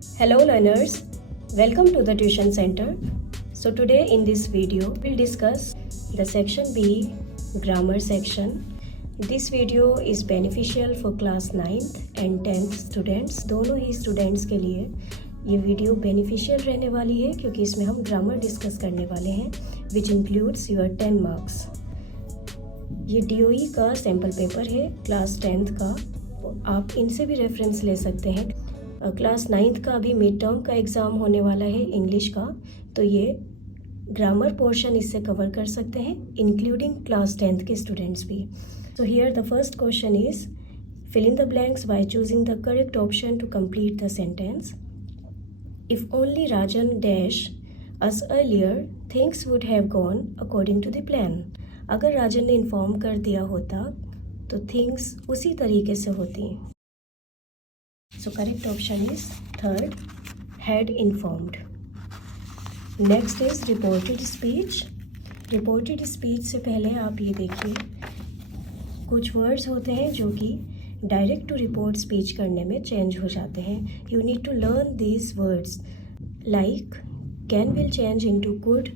Hello learners, welcome to the tuition center. So today in this video we'll discuss the section B grammar section. This video is beneficial for class 9th and 10th students. दोनों ही students के लिए ये video beneficial रहने वाली है क्योंकि इसमें हम ग्रामर डिस्कस करने वाले हैं विच इंक्लूड्स योर 10 मार्क्स। ये DOE का सैम्पल पेपर है क्लास 10th का, आप इनसे भी रेफरेंस ले सकते हैं। क्लास 9th का अभी मिड टर्म का एग्ज़ाम होने वाला है इंग्लिश का, तो ये ग्रामर पोर्शन इससे कवर कर सकते हैं इंक्लूडिंग क्लास 10th के स्टूडेंट्स भी। So here the first question is fill in the blanks by choosing the correct option to complete the sentence. If only Rajan dash us earlier, things would have gone according to the plan. अगर राजन ने inform कर दिया होता तो things उसी तरीके से होती। So correct option is third, had informed. Next is reported speech. Reported speech से पहले आप ये देखिए, कुछ वर्ड्स होते हैं जो कि डायरेक्ट टू रिपोर्ट स्पीच करने में चेंज हो जाते हैं। You need to learn these words like can will change into could,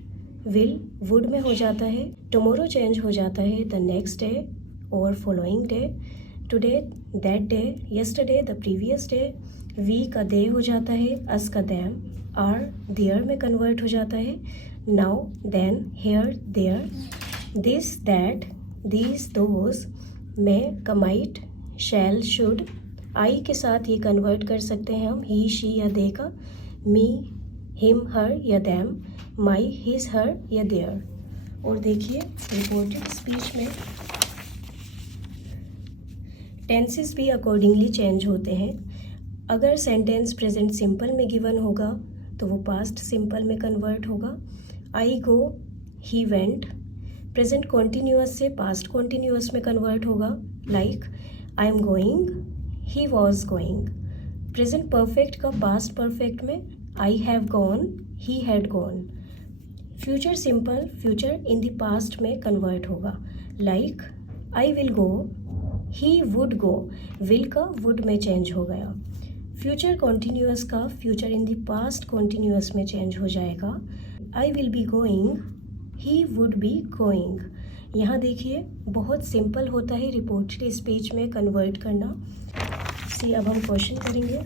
will would में हो जाता है, टुमारो चेंज हो जाता है द नेक्स्ट डे और following day, today that day, yesterday the previous day, we का दे हो जाता है, अस का दैम, आर देयर में कन्वर्ट हो जाता है, now then here there, this that these those, में का माइट शैल शुड, आई के साथ ये कन्वर्ट कर सकते हैं हम ही शी या दे का, मी हिम हर या दैम, माई हिज हर या देयर। और देखिए रिपोर्टेड स्पीच में टेंसेस भी अकॉर्डिंगली चेंज होते हैं। अगर सेंटेंस प्रेजेंट सिंपल में गिवन होगा तो वो पास्ट सिंपल में कन्वर्ट होगा। आई गो, ही वेंट, प्रेजेंट कॉन्टीन्यूअस से पास्ट कॉन्टीन्यूअस में कन्वर्ट होगा like I am going, he was going. Present perfect का पास्ट परफेक्ट में I have gone, he had gone. Future simple future in the past में convert होगा like I will go, he would go, will का would में change हो गया। Future continuous का future in the past continuous में change हो जाएगा, I will be going, he would be going. यहाँ देखिए बहुत सिंपल होता है रिपोर्टेड स्पीच में कन्वर्ट करना। सी अब हम क्वेश्चन करेंगे,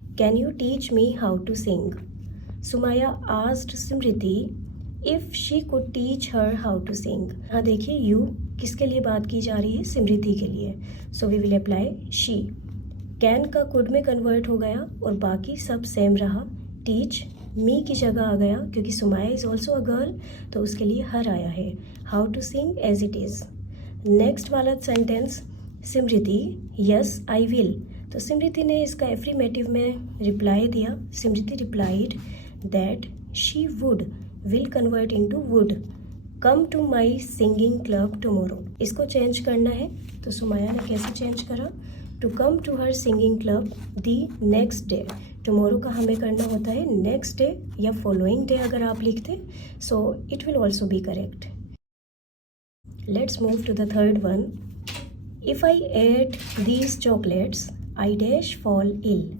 can you teach me how to sing? Sumaya asked Smriti if she could teach her how to sing. यहाँ देखिए यू किसके लिए बात की जा रही है, स्मृति के लिए, so we will apply she. Can का कुड में कन्वर्ट हो गया और बाकी सब सेम रहा। टीच मी की जगह आ गया क्योंकि Sumaya is also a girl तो उसके लिए हर आया है। How to sing as it is. Next वाला sentence Smriti yes I will, तो स्मृति ने इसका एफर्मेटिव में रिप्लाई दिया। Smriti replied that she would, will convert into would, come to my singing club tomorrow. इसको चेंज करना है तो सुमाया ने कैसे चेंज करा, to come to her singing club the next day. Tomorrow का हमें करना होता है नेक्स्ट डे या फॉलोइंग डे अगर आप लिखते, so it will also be correct. Let's move to the third one. If I ate these chocolates I dash fall ill.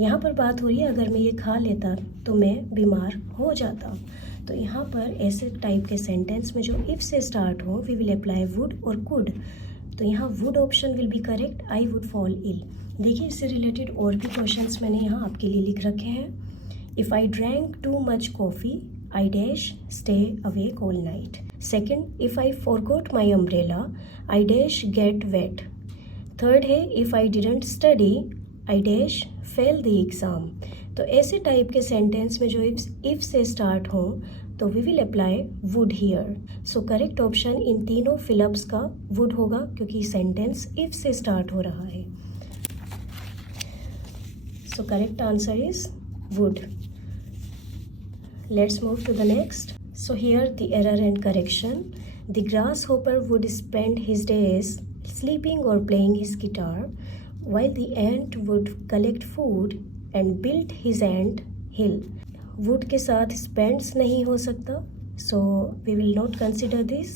यहाँ पर बात हो रही है अगर मैं ये खा लेता तो मैं बीमार हो जाता। तो यहाँ पर ऐसे टाइप के सेंटेंस में जो इफ़ से स्टार्ट हो वी विल अप्लाई वुड और कुड, तो यहाँ would option will be correct, I would fall ill. देखिए इससे रिलेटेड और भी क्वेश्चंस मैंने यहाँ आपके लिए लिख रखे हैं। If I drank too much coffee I dash stay awake all night. Second, if I forgot my umbrella I dash get wet. Third है if I didn't study I dash fail the exam. तो ऐसे type के sentence में जो if से start हो तो we will apply would here. So correct option इन तीनों फिलअप्स का वुड होगा क्योंकि सेंटेंस इफ से स्टार्ट हो रहा है। So correct answer is would. Let's move to the next. So here the error and correction. The grasshopper would spend his days sleeping or playing his guitar, while the ant would collect food and build his ant hill. Would के साथ spends नहीं हो सकता, so we will not consider this.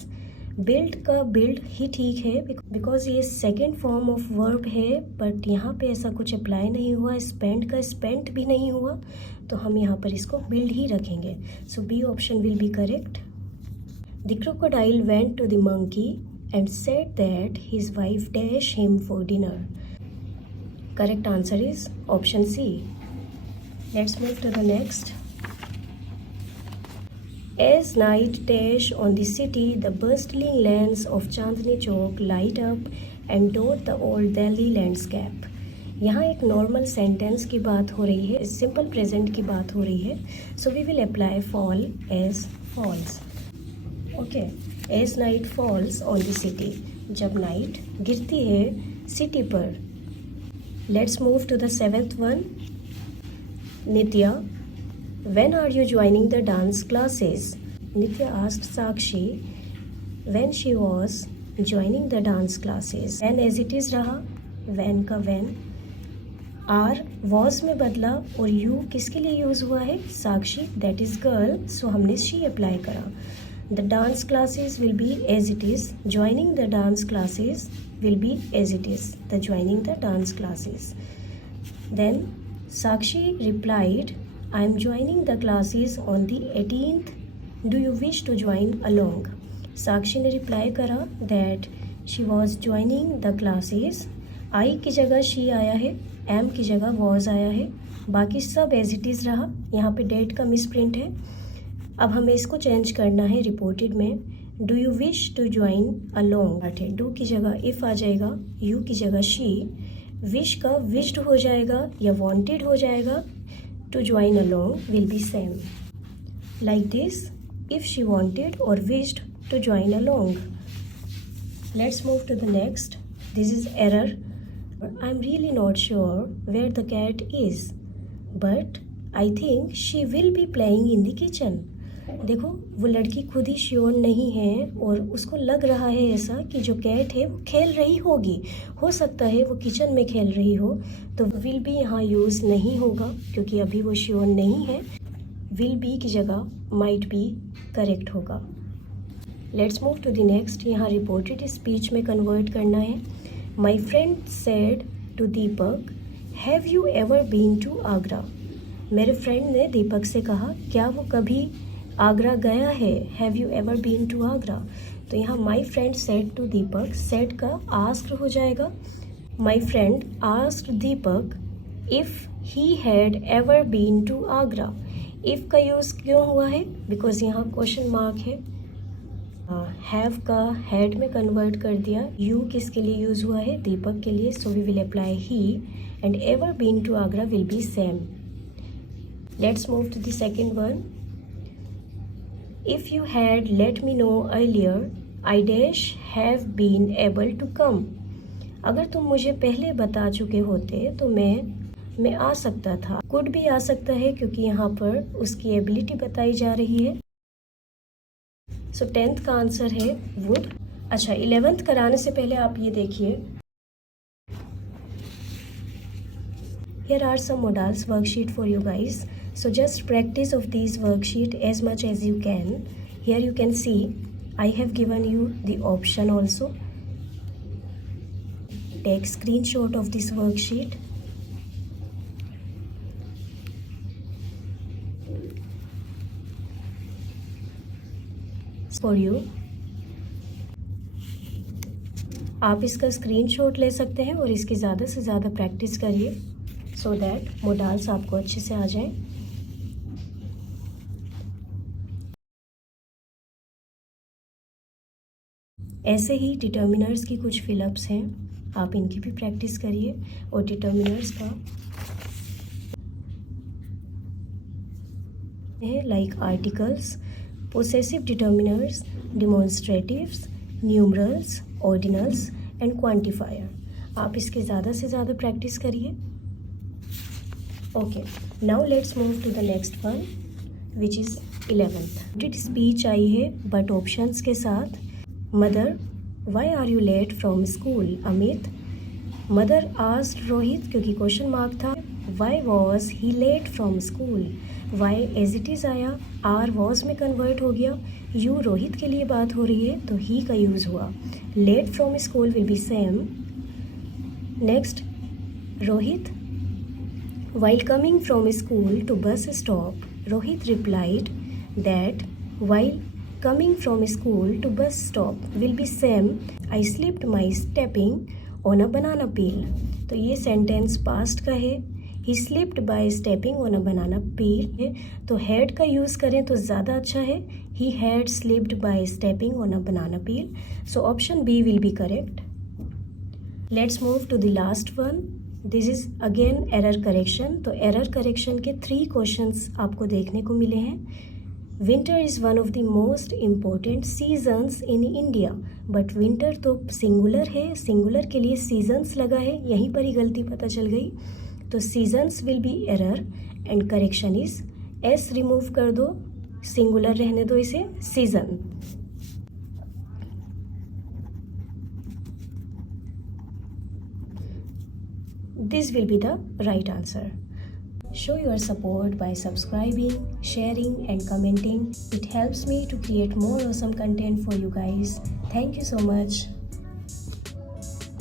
Build का build ही ठीक है because ये second form of verb है, बट यहाँ पे ऐसा कुछ अप्लाई नहीं हुआ, स्पेंड का स्पेंट भी नहीं हुआ, तो हम यहाँ पर इसको बिल्ड ही रखेंगे। So B option will be correct. The crocodile went to the monkey and said that his wife dash him for dinner. Correct answer is option C. Let's move to the next. As night dash on the city, the bustling lanes of Chandni Chowk light up and dot the old Delhi landscape. यहाँ एक normal sentence की बात हो रही है, simple present की बात हो रही है। So we will apply fall as falls. Okay, as night falls on the city, जब नाइट गिरती है सिटी पर। Let's move to the seventh one. Nitya, when are you joining the dance classes? Nitya asked Sakshi when she was joining the dance classes. When as it is रहा, when का when, are was में बदला और you किसके लिए use हुआ है? साक्षी, that is girl, so हमने she अप्लाई करा। The dance classes will be as it is, joining the dance classes will be as it is, the joining the dance classes. Then Sakshi replied, I am joining the classes on the 18th. Do you wish to join along? साक्षी ने reply करा that she was joining the classes. I की जगह she आया है, am की जगह was आया है, बाकी सब as it is रहा। यहाँ पे डेट का मिसप्रिंट है। अब हमें इसको चेंज करना है रिपोर्टेड में। Do you wish to join along है, do की जगह if आ जाएगा, you की जगह she, wish का wished हो जाएगा या wanted हो जाएगा। To join along will be same. Like this, if she wanted or wished to join along. Let's move to the next. This is error. I'm really not sure where the cat is, but I think she will be playing in the kitchen. देखो, वो लड़की खुद ही sure नहीं है और उसको लग रहा है ऐसा कि जो कैट है वो खेल रही होगी, हो सकता है वो किचन में खेल रही हो, तो विल बी यहाँ यूज़ नहीं होगा क्योंकि अभी वो श्योर नहीं है। विल बी की जगह माइट बी करेक्ट होगा। Let's move to the next. यहाँ रिपोर्टेड स्पीच में कन्वर्ट करना है। My friend said to Deepak, have you ever been to Agra? मेरे फ्रेंड ने दीपक से कहा, क्या वो कभी आगरा गया है? Have you ever been to Agra? तो यहाँ my friend said to Deepak, said का आस्क्ड हो जाएगा। My friend asked Deepak if he had ever been to Agra. If का यूज़ क्यों हुआ है? बिकॉज यहाँ क्वेश्चन मार्क है। हैव का हैड में कन्वर्ट कर दिया। यू किसके लिए यूज़ हुआ है? दीपक के लिए। So we will apply he and ever been to Agra will be same. Let's move to the second one. If you had let me know earlier, I dash have been able to come. अगर तुम मुझे पहले बता चुके होते तो मैं आ सकता था। कुड भी आ सकता है क्योंकि यहाँ पर उसकी एबिलिटी बताई जा रही है। सो 10th का आंसर है वुड। अच्छा, 11th कराने से पहले आप ये देखिए, here are some modals worksheet for you guys. So just practice of these worksheet as much as you can. Here you can see I have given you the option also. Take screenshot of this worksheet. For you. आप इसका screenshot ले सकते हैं और इसकी ज़्यादा से ज़्यादा प्रैक्टिस करिए सो दैट मोडाल्स आपको अच्छे से आ जाएं। ऐसे ही डिटर्मिनर्स की कुछ फिलअप्स हैं, आप इनकी भी प्रैक्टिस करिए। और डिटर्मिनर्स का है like articles, possessive determiners, demonstratives, numerals, ordinals and quantifier. आप इसके ज़्यादा से ज़्यादा प्रैक्टिस करिए। Okay, now let's move to the next one which is 11th। Speech आई है बट ऑप्शंस के साथ। Mother, why are you late from school? Amit, mother asked Rohit, क्योंकि क्वेश्चन मार्क था, why was he late from school, why as it is आया, are was में convert हो गया, यू रोहित के लिए बात हो रही है तो ही का यूज़ हुआ, late from school will be same. Next Rohit while coming from school to bus stop, Rohit replied that while coming from school to bus stop will be same, I slipped my stepping on a banana peel। तो ये sentence past का है, he slipped by stepping on a banana peel है, तो had का use करें तो ज़्यादा अच्छा है, he had slipped by stepping on a banana peel, so option B will be correct। Let's move to the last one। This is again error correction. तो error correction के 3 क्वेश्चंस आपको देखने को मिले हैं। Winter is one of the most important seasons in India, but winter तो singular है, singular के लिए सीजन्स लगा है, यहीं पर ही गलती पता चल गई। तो seasons will be error and correction is S remove कर दो, सिंगुलर रहने दो इसे season. This will be the right answer. Show your support by subscribing, sharing and commenting. It helps me to create more awesome content for you guys. Thank you so much.